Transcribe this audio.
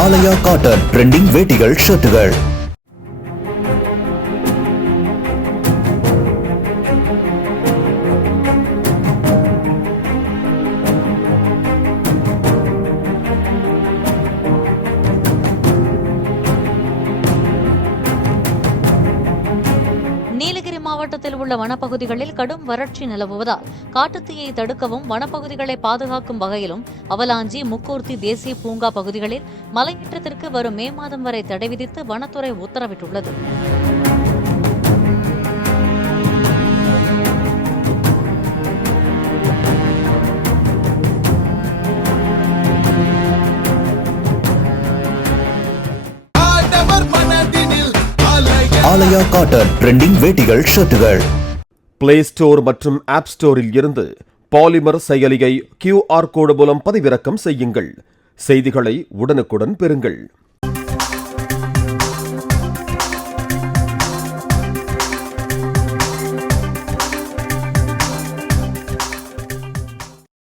ஆலயா cotton trending வேட்டிகள் ஷர்ட்டுகள். Nilgiri மாவட்டத்தில் உள்ள வனப்பகுதிகளில் கடும் வறட்சி நிலவுவதால் காட்டுத்தீயை தடுக்கவும் வனப்பகுதிகளை பாதுகாக்கும் வகையிலும் அவலாஞ்சி முக்கூர்த்தி தேசிய பூங்கா பகுதிகளில் மலையேற்றத்திற்கு வரும் மே மாதம் வரை தடை விதித்து வனத்துறை உத்தரவிட்டுள்ளது. ஆலயா காட்டன் ட்ரெண்டிங் வேட்டிகள் ஷர்ட்டுகள். பிளே ஸ்டோர் மற்றும் ஆப் ஸ்டோரில் இருந்து பாலிமர் செயலியை QR கோடு மூலம் பதிவிறக்கம் செய்யுங்கள். செய்திகளை உடனுக்குடன் பெறுங்கள்.